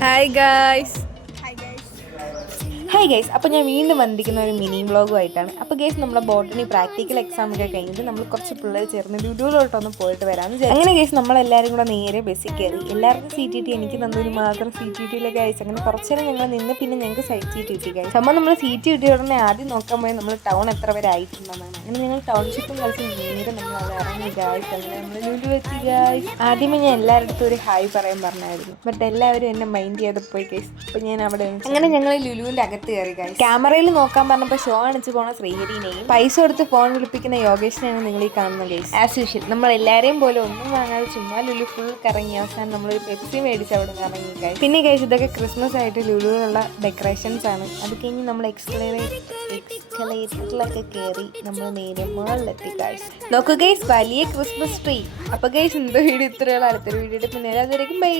Hi guys. Hi guys, അപ്പോൾ ഞാൻ വീണ്ടും വന്നിരിക്കുന്ന ഒരു മിനി വ്ളോഗുമായിട്ടാണ്. അപ്പോൾ ഗൈസ്, നമ്മുടെ ബോട്ടണി പ്രാക്ടിക്കൽ എക്സാം ഒക്കെ കഴിഞ്ഞിട്ട് നമ്മൾ കുറച്ച് പിള്ളേർ ചേർന്ന് ലുലുവിലോട്ടൊന്ന് പോയിട്ട് വരാമെന്ന് വിചാരിച്ചു. അങ്ങനെ ഗൈസ്, നമ്മളെല്ലാവരും കൂടെ നേരെ ബസ്സിൽ കയറി. എല്ലാവർക്കും സീറ്റ് കിട്ടി, എനിക്ക് തന്നൊരു മാത്രം സീറ്റ് കിട്ടിയില്ല ഗൈസ്. അങ്ങനെ കുറച്ച് നേരം ഞങ്ങൾ നിന്ന്, പിന്നെ ഞങ്ങൾക്ക് സൈഡ് സീറ്റ് കിട്ടി ഗൈസ്. സംഭവം നമ്മൾ സീറ്റ് കിട്ടിയ ഉടനെ ആദ്യം നോക്കാൻ പോയി നമ്മൾ ടൗൺ എത്ര വരെ ആയിട്ടുണ്ടെന്നാണ്. അങ്ങനെ ഞങ്ങൾ ടൗൺഷിപ്പും കളിച്ച് നേരെ നമ്മൾ അവിടെ ഇറങ്ങി ഗൈസ്. അങ്ങനെ നമ്മൾ ലുലു എത്തി ഗൈസ്. ആദ്യമേ ഞാൻ എല്ലാവരുടെ അടുത്തും ഒരു ഹായ് പറയാൻ പറഞ്ഞായിരുന്നു, ബട്ട് എല്ലാവരും എന്നെ മൈൻഡ് ചെയ്ത് പോയി ഗൈസ്. അപ്പോൾ ഞാൻ അവിടെ അങ്ങനെ ഞങ്ങൾ ലുലുവിൻ്റെ അകത്ത് കയറി ഗൈസ്. ക്യാമറയിൽ നോക്കാൻ പറഞ്ഞപ്പോൾ ഷോ അണിച്ച് പോണ ശ്രീഹരിനെയും പൈസ കൊടുത്ത് ഫോൺ വിളിപ്പിക്കുന്ന യോഗേഷിനെയാണ് നിങ്ങൾ ഈ കാണുന്ന ഗൈസ്. ആസ് യൂഷ്വൽ നമ്മൾ എല്ലാവരെയും പോലെ ഒന്നും വാങ്ങാതെ ചുമ്മാ ലുലു ഫുൾ കറങ്ങി അവസാനം നമ്മളൊരു പെപ്സി മേടിച്ച് അവിടെ ഇറങ്ങി ഗൈസ്. പിന്നെ ഗൈസ്, ഇതൊക്കെ ക്രിസ്മസ് ആയിട്ട് ലുലുവിലുള്ള ഡെക്കറേഷൻസ് ആണ്. അത് കഴിഞ്ഞ് നമ്മൾ എക്സ്കലേറ്ററിലൊക്കെ കയറി നമ്മൾ നേരെ മുകളിലെത്തി ഗൈസ്. നോക്കൂ ഗൈസ്, വലിയ ക്രിസ്മസ് ട്രീ. അപ്പോൾ ഗൈസ്, എന്തോ വീഡിയോ ഇത്രയുള്ള അടുത്തൊരു വീഡിയോ പിന്നെ അതുവരെയും ബൈ.